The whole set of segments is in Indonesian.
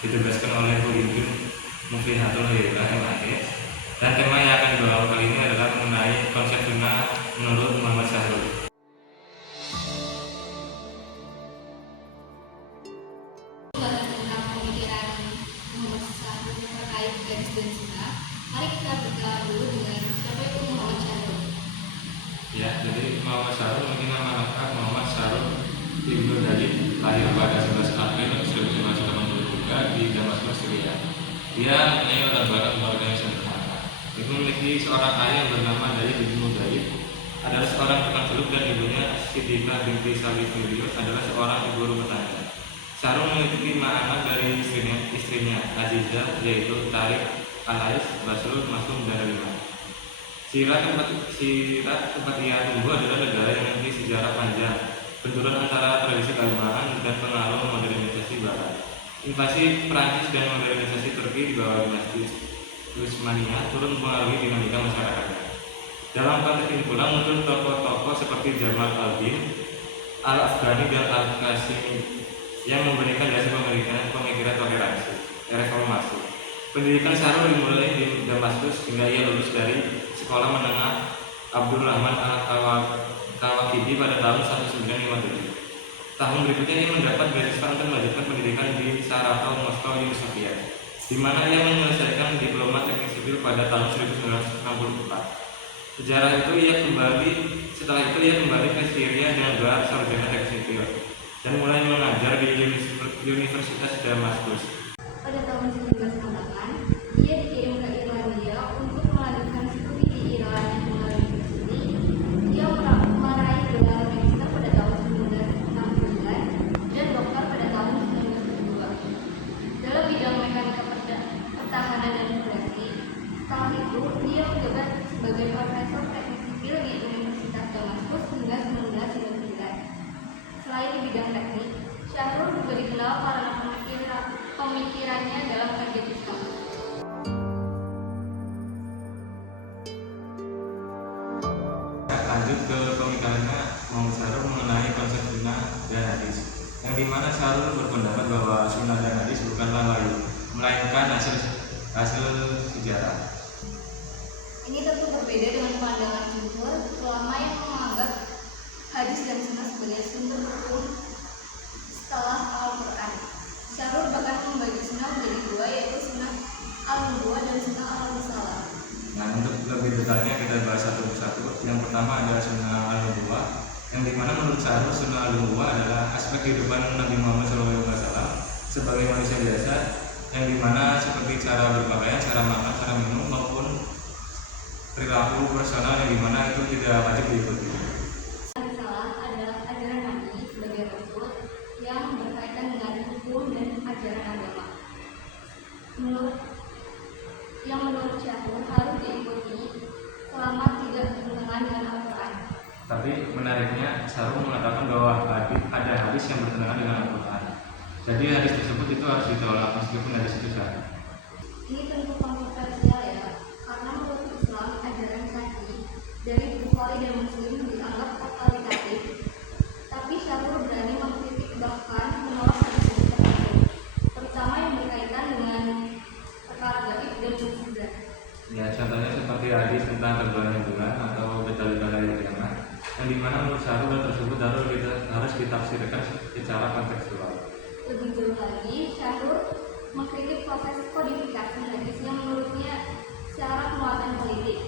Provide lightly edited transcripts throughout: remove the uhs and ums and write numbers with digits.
ditugaskan oleh Bu Indun Muflihatul Hidayah MAE, dan tema yang akan dibawa kali ini adalah mengenai konsep sunnah menurut Muhammad Syahrul. Tentang pemikiran Muhammad Syahrul terkait garis dan sunnah, mari kita berkenalan dulu dengan siapa itu Muhammad Syahrul. Ya, jadi Muhammad Syahrul mungkin nama lengkap Muhammad Syahrul Ibnu Dalid, lahir pada 11 April 1983 di Damaskus, Syria. Dia mempunyai latar belakang keluarga yang sederhana. Dia memiliki seorang ayah yang bernama Dalid Ibnu Dalid, adalah seorang tukang celup, dan ibunya Siddiqah binti Salih adalah seorang ibu rumah tangga. Syahrul memiliki 5 anak dari istrinya Azizah, yaitu Tariq, Alais, Basrul, Masum, dan Rima. Sirah tempat ia tumbuh adalah negara yang memiliki sejarah panjang, benturan antara tradisi keagamaan dan pengaruh modernisasi Barat. Invasi Prancis dan modernisasi Turki di bawah dinasti Utsmaniyah turut mempengaruhi dinamika masyarakatnya. Dalam konteks ini pula muncul tokoh-tokoh seperti Jamal al-Din, Al-Afghani, dan Al-Qasimi yang memberikan dasar pemikiran toleransi, reformasi. Pendidikan Syahrul dimulai di Damaskus hingga ia lulus dari sekolah menengah Abdul Rahman Al-Tawakibi pada tahun 1957. Tahun berikutnya ia mendapat beasiswa untuk melanjutkan pendidikan di Saratov, Moskow, Uni Soviet, di mana ia menyelesaikan diploma teknik sipil pada tahun 1964. Setelah itu ia kembali ke Syria dengan gelar sarjana teknik sipil dan mulai mengajar di Universitas Damaskus. Pada tahun 1968, ia dikirim ke Irlandia untuk melanjutkan studi di Irlandia University. Ia meraih gelar magister pada tahun 1969 dan doktor pada tahun 1972 dalam bidang mekanika pertahanan dan migrasi. Setelah itu, ia menjabat sebagai profesor teknik sipil di Universitas Damaskus hingga 1999. Selain di bidang teknik, Syahrul juga dikenal karena pemikirannya dalam kajian Islam. Lanjut ke pemikirannya Muhammad Syahrul mengenai konsep sunnah dan hadis, yang dimana Syahrul berpendapat bahwa sunnah dan hadis bukanlah wahyu, melainkan hasil sejarah. Ini tentu berbeda dengan pandangan jumhur ulama yang menganggap hadis dan sunnah sebagai sumber hukum setelah Al-Quran. Syahrul bahkan membagi sunnah menjadi dua, yaitu sunnah al-nubuwah dan sunnah al-risalah. Nah, untuk lebih detailnya kita bahas satu persatu. Yang pertama adalah sunnah al-nubuwah, yang dimana menurut Syahrul sunnah al-nubuwah adalah aspek kehidupan Nabi Muhammad SAW sebagai manusia biasa, yang dimana seperti cara berpakaian, cara makan, cara minum, maupun perilaku personal yang dimana itu tidak wajib diikuti. Risalah adalah ajaran Nabi sebagai Rasul yang berkaitan dengan hukum dan ajaran agama. Menurut Syahrul harus diikuti selama tidak bertentangan dengan Al-Quran. Tapi menariknya, Syahrul mengatakan bahwa ada hadis yang bertentangan dengan Al-Quran. Jadi hadis tersebut itu harus ditolak meskipun hadis itu sah. Ini tentu kontroversial ya, karena menurut Islam ajaran sahih dari Bukhari dan Muslim dianggap otoritatif. Tapi Syahrul berani mengkritik bahkan menolak hadis tertentu, terutama yang berkaitan dengan perkara gaib dan mukjizat. Ya, contohnya seperti hadis tentang terbangnya bulan atau betul-betul hari kiamat, yang dimana menurut Syahrul hal tersebut harus ditafsirkan secara kontekstual. Lebih jauh lagi, Syahrul mengkritik proses kodifikasi hadis yang menurutnya syarat muatan politik.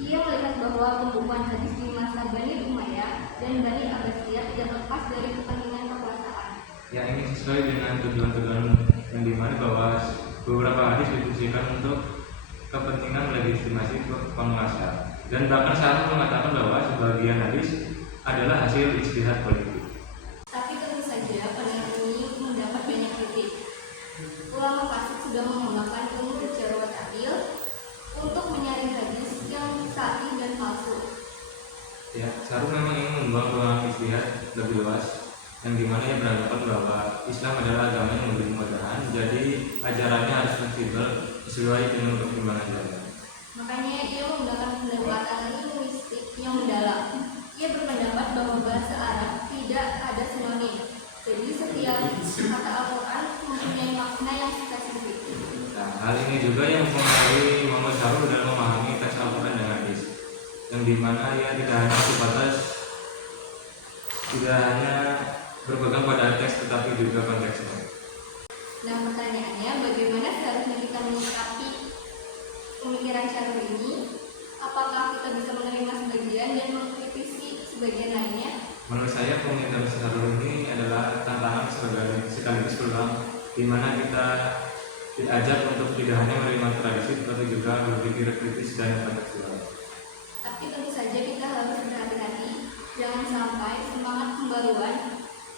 Ia melihat bahwa pembukuan hadis di masa Bani Umayyah dan Bani Abbasiyah tidak lepas dari kepentingan kekuasaan. Ya, ini sesuai dengan tujuan-tujuan yang dimana bahwa beberapa hadis difungsikan untuk kepentingan legitimasi penguasa. Dan bahkan Syahrul mengatakan bahwa sebagian hadis adalah hasil ijtihad politik. Tapi tentu saja pandangan ini mendapat banyak kritik. Ulama fasik sudah mengembangkan ilmu jarh wa ta'dil untuk menyaring hadis yang sahih dan palsu. Ya, Syahrul memang ingin membuang ruang ijtihad lebih luas, yang dimana ia beranggapan bahwa Islam adalah agama yang memberi kemudahan, jadi ajarannya harus fleksibel sesuai dengan perkembangan zaman. Makanya ia menggunakan pendekatan linguistik yang mendalam. Ia berpendapat bahwa bahasa Arab tidak ada sinonim, Jadi setiap kata Al-Quran mempunyai makna yang spesifik. Nah, hal ini juga yang mempengaruhi Muhammad Syarul dalam memahami teks Al-Quran dan hadis, yang dimana ia tidak hanya berpegang pada teks tetapi juga konteksnya. Nah, pertanyaannya, bagaimana seharusnya kita menyikapi pemikiran Syarul ini? Apakah kita bisa menerima sebagian dan mengkritisi sebagian lainnya? Menurut saya pemikiran Syarul ini adalah tantangan sekaligus peluang, di mana kita diajak untuk tidak hanya menerima tradisi tetapi juga berpikir kritis dan kontekstual. Tapi tentu saja kita harus berhati-hati, jangan sampai semangat pembaruan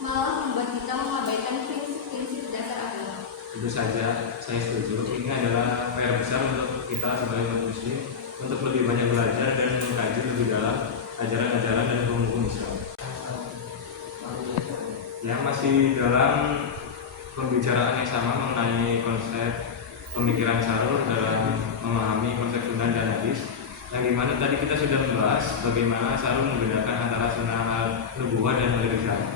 malah membuat kita mengabaikan prinsip-prinsip dasar agama. Tentu saja, saya setuju. Ini adalah PR besar untuk kita sebagai umat muslim untuk lebih banyak belajar dan mengkaji lebih dalam ajaran-ajaran dan hukum Islam. Yang masih dalam pembicaraan yang sama mengenai konsep pemikiran Syarul dalam memahami konsep sunnah dan hadis, yang dimana tadi kita sudah membahas bagaimana Syarul membedakan antara sunnah al-nubuwah dan al-risalah.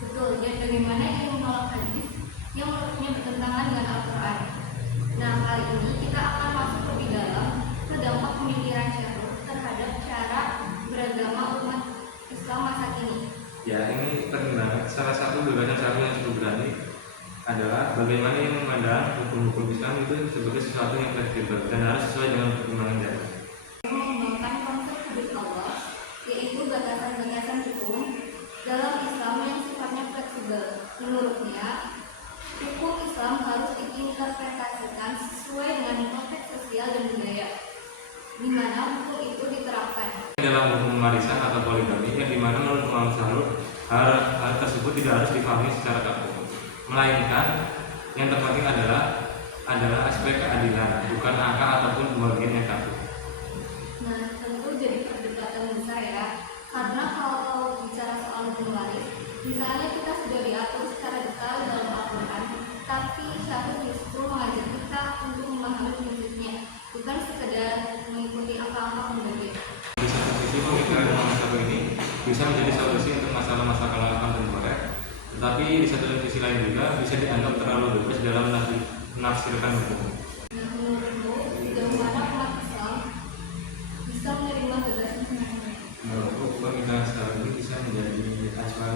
Betul, dan bagaimana ia menolak hadis yang menurutnya bertentangan dengan Al-Quran. Nah, kali ini kita akan masuk lebih dalam ke dampak pemikiran Syarul terhadap cara beragama umat Islam masa kini. Ya, ini penting banget. Salah satu gagasan Syarul yang cukup berani adalah bagaimana ia memandang hukum-hukum Islam itu sebagai sesuatu yang fleksibel dan harus sesuai dengan perkembangan zaman. Mengembangkan konsep hudud Allah, yaitu batasan-batasan hukum dalam Islam yang sifatnya fleksibel. Menurutnya, hukum Islam harus diinterpretasikan sesuai dengan konteks sosial dan budaya, di mana hukum itu diterapkan. Dalam hukum warisan atau poligami, yang dimana menurut Muhammad Syarul hal tersebut tidak harus dipahami secara kaku, melainkan yang terpenting adalah aspek keadilan, bukan angka ataupun pembagian yang kaku. Nah, tentu jadi perdebatan besar ya, karena kalau bicara soal hukum waris, misalnya kita sudah diatur secara detail dalam Al-Quran, tapi Syarul justru mengajak kita untuk memahami prinsipnya, bukan sekedar mengikuti angka-angka pembagian. Di satu sisi, pemikiran Muhammad Syarul ini bisa menjadi solusi untuk masalah-masalah kontemporer, tetapi di satu sisi lain juga bisa dianggap terlalu bebas dalam menafsirkan hukum. Nah, menurutmu, sejauh mana umat Islam bisa menerima gagasan ini? Menurutku, pemikiran Syarul ini bisa menjadi acuan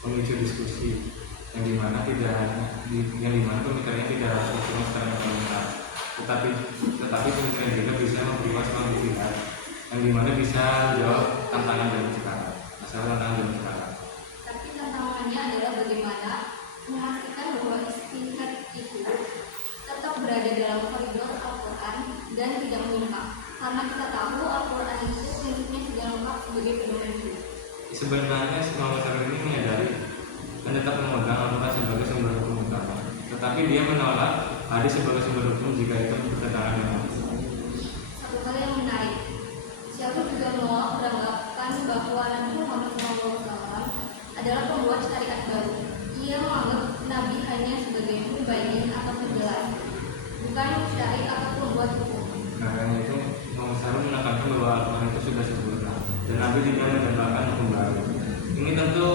pemicu diskusi, yang dimana pemikirannya tidak harus cuma secara fundamental, tetapi pemikiran juga bisa memberi masalah pilihan, yang dimana bisa jawab tantangan zaman sekarang, masalah tantangan zaman sekarang. Tapi tantangannya adalah bagaimana memastikan bahwa istihad itu tetap berada dalam koridor Al-Quran dan tidak menyimpang, karena kita tahu Al-Quran itu prinsipnya sudah lengkap sebagai pedoman hidup. Sebenarnya Muhammad Syarul ini menyadari dan tetap memegang Al-Quran sebagai sumber hukum utama, tetapi dia menolak hadis sebagai sumber hukum jika itu bertentangan dengan hadis. Satu hal yang menarik, Syarul juga menolak beranggapan bahwa Nabi Muhammad SAW adalah pembuat syariat baru. Ia menganggap Nabi hanya sebagai mubayyin atau penjelas, bukan syari' atau pembuat hukum. Nah, karena itu Muhammad Syarul menekankan bahwa Al-Quran itu sudah sempurna dan Nabi tidak menambahkan hukum baru. Ini tentu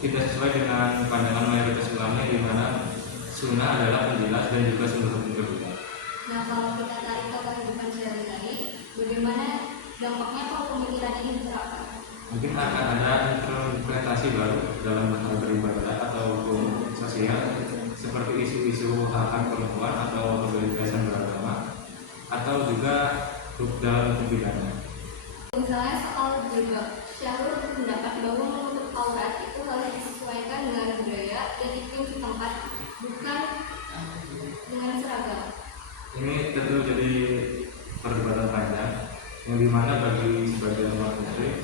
tidak sesuai dengan pandangan mayoritas ulama, di mana sunnah adalah penjelas dan juga sumber hukum kedua. Nah, kalau kita tarik ke kehidupan sehari-hari, bagaimana dampaknya kalau pemikiran ini diterapkan? Mungkin akan ada interpretasi baru dalam hal beribadah atau hukum sosial, seperti isu-isu hak-hak perempuan atau kebebasan beragama, atau juga dalam hukum pidana. Misalnya soal jilbab, Syarul berpendapat bahwa menutup aurat itu harus disesuaikan dengan budaya dan iklim setempat, bukan dengan seragam. Ini tentu jadi perdebatan panjang, yang dimana bagi sebagian umat muslim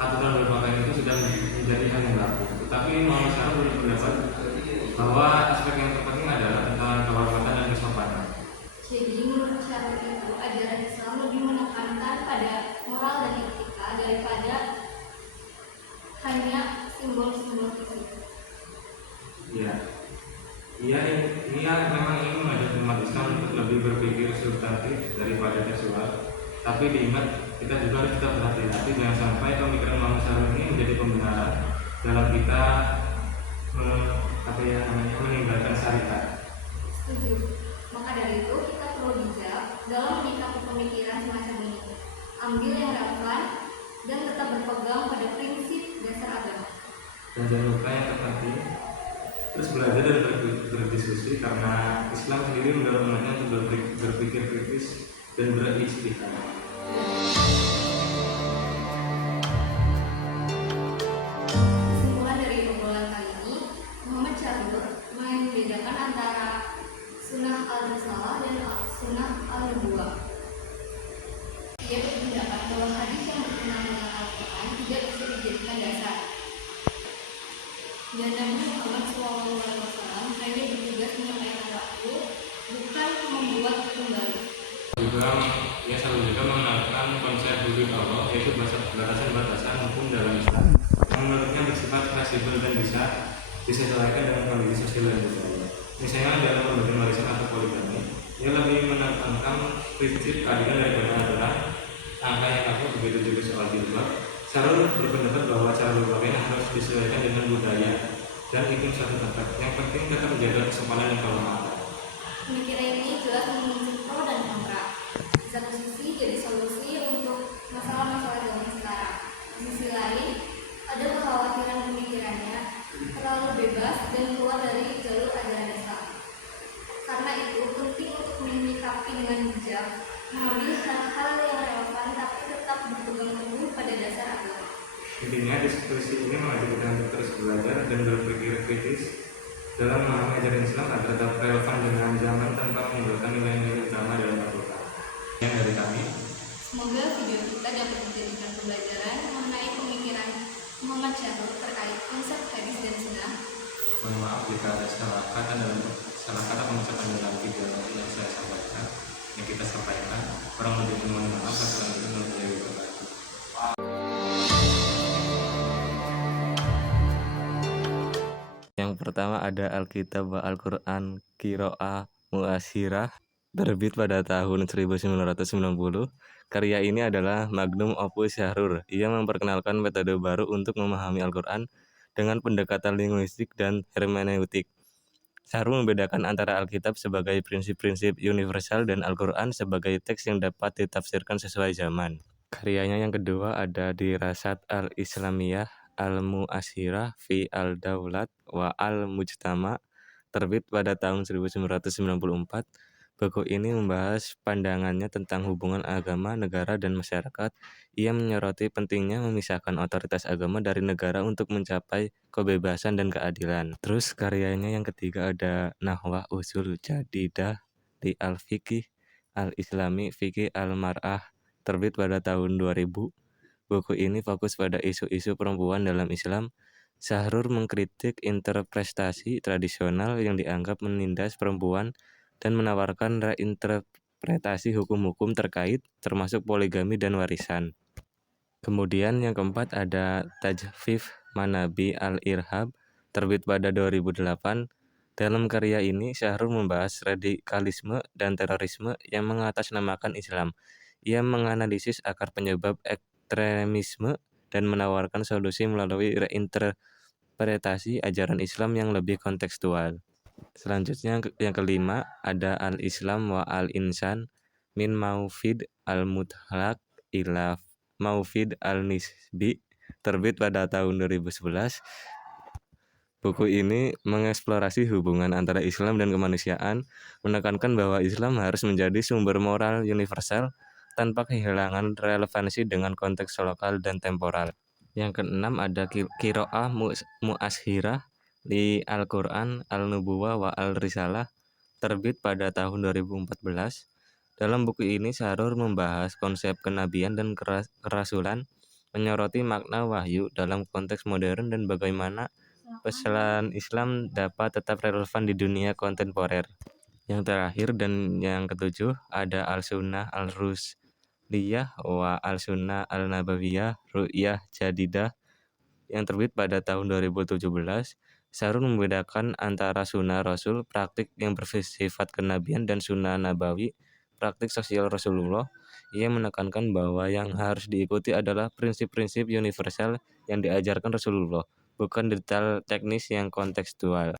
aturan berpakaian itu sudah menjadi hal yang baku. Tetapi Muhammad Syarul berpendapat bahwa aspek yang terpenting adalah tentang kehormatan dan kesopanan. Jadi menurut Syarul itu ajaran Islam lebih menekankan pada moral dan etika daripada hanya simbol-simbol fisik. Iya, memang ingin mengajak umat Islam untuk lebih berpikir substantif daripada tekstual. Tapi diingat, kita juga harus tetap berhati-hati jangan sampai pemikiran Muhammad Syarul ini menjadi pembenaran dalam kita meninggalkan syariat. Setuju. Maka dari itu kita perlu bijak dalam menyikapi pemikiran semacam ini. Ambil yang relevan dan tetap berpegang pada prinsip dasar agama. Dan jangan lupa yang terpenting, terus belajar dan berdiskusi karena Islam sendiri mendorong umatnya untuk berpikir kritis dan berijtihad. Kesimpulan dari obrolan kali ini, Muhammad Syahrur membedakan antara sunnah al-risalah dan sunnah al-nubuwah. Ia berpendapat bahwa hadis yang berkenaan dengan Al-Quran tidak bisa dijadikan dasar. Dan Nabi Muhammad SAW hanya bertugas menyampaikan waktu, bukan membuat kembali. Ia selalu juga mengenalkan konsep hudud Allah, yaitu batasan-batasan hukum dalam Islam yang menurutnya bersifat fleksibel dan bisa disesuaikan dengan kondisi sosial dan budaya. Misalnya dalam pembagian warisan atau poligami, ia lebih menekankan prinsip keadilan daripada aturan angka yang aku. Begitu juga soal jilbab. Syahrul berpendapat bahwa cara berpakaian harus disesuaikan dengan budaya dan iklim suatu tempat. Yang penting tetap menjaga kesopanan dan kehormatan. Pemikiran ini jelas memiliki pro dan kontra. Di satu sisi jadi solusi untuk masalah-masalah zaman sekarang. Di sisi lain, ada kekhawatiran pemikirannya terlalu bebas dan keluar dari jalur ajaran Islam. Karena itu penting untuk menyikapi dengan bijak, mengambil hal-hal yang relevan tapi tetap berpegang teguh pada dasar agama. Intinya diskusi ini mengajak kita untuk terus belajar dan berpikir kritis dalam memahami ajaran Islam agar tetap relevan dengan zaman tanpa meninggalkan nilai-nilai utama dalam Al-Quran. Yang dari kami, semoga video kita dapat menjadikan pembelajaran mengenai pemikiran Muhammad Syahrul terkait konsep hadis dan sunnah. mohon maaf jika ada salah kata pengucapan dalam video yang saya sampaikan, yang kita sampaikan. Kurang lebih mohon maaf. Wassalamualaikum warahmatullahi wabarakatuh. Yang pertama ada Alkitab wa Al-Quran Qiraah Mu'asyirah, terbit pada tahun 1990. Karya ini adalah magnum opus Syahrur. Ia memperkenalkan metode baru untuk memahami Al-Quran dengan pendekatan linguistik dan hermeneutik. Syahrul membedakan antara Alkitab sebagai prinsip-prinsip universal dan Al-Quran sebagai teks yang dapat ditafsirkan sesuai zaman. Karyanya yang kedua ada Dirasat al-Islamiyah al-Mu'asyirah fi al-Daulat wa al-Mujtama, terbit pada tahun 1994. Buku ini membahas pandangannya tentang hubungan agama, negara, dan masyarakat. Ia menyoroti pentingnya memisahkan otoritas agama dari negara untuk mencapai kebebasan dan keadilan. Terus karyanya yang ketiga ada Nahwah Usul Jadidah di Al-Fiqih Al-Islami Fiqih Al-Mar'ah, terbit pada tahun 2000. Buku ini fokus pada isu-isu perempuan dalam Islam. Syahrur mengkritik interpretasi tradisional yang dianggap menindas perempuan dan menawarkan reinterpretasi hukum-hukum terkait, termasuk poligami dan warisan. Kemudian yang keempat ada Tajfif Manabi Al-Irhab, terbit pada 2008. Dalam karya ini, Syahrul membahas radikalisme dan terorisme yang mengatasnamakan Islam. Ia menganalisis akar penyebab ekstremisme dan menawarkan solusi melalui reinterpretasi ajaran Islam yang lebih kontekstual. Selanjutnya yang kelima ada Al-Islam wa Al-Insan min Maufid Al-Mudhlaq ila Maufid Al-Nisbi, terbit pada tahun 2011. Buku ini mengeksplorasi hubungan antara Islam dan kemanusiaan, menekankan bahwa Islam harus menjadi sumber moral universal tanpa kehilangan relevansi dengan konteks lokal dan temporal. Yang keenam ada Qiraah Mu'asyirah di Al-Quran Al-Nubuwah wa Al-Risalah, terbit pada tahun 2014. Dalam buku ini Syahrul membahas konsep kenabian dan kerasulan, menyoroti makna wahyu dalam konteks modern dan bagaimana pesan Islam dapat tetap relevan di dunia kontemporer. Yang terakhir dan yang ketujuh ada Al-Sunnah Al-Rusliyah wa Al-Sunnah Al-Nabawiyah Ru'yah Jadidah, yang terbit pada tahun 2017. Syahrul membedakan antara sunnah Rasul, praktik yang bersifat kenabian, dan sunnah Nabawi, praktik sosial Rasulullah. Ia menekankan bahwa yang harus diikuti adalah prinsip-prinsip universal yang diajarkan Rasulullah, bukan detail teknis yang kontekstual.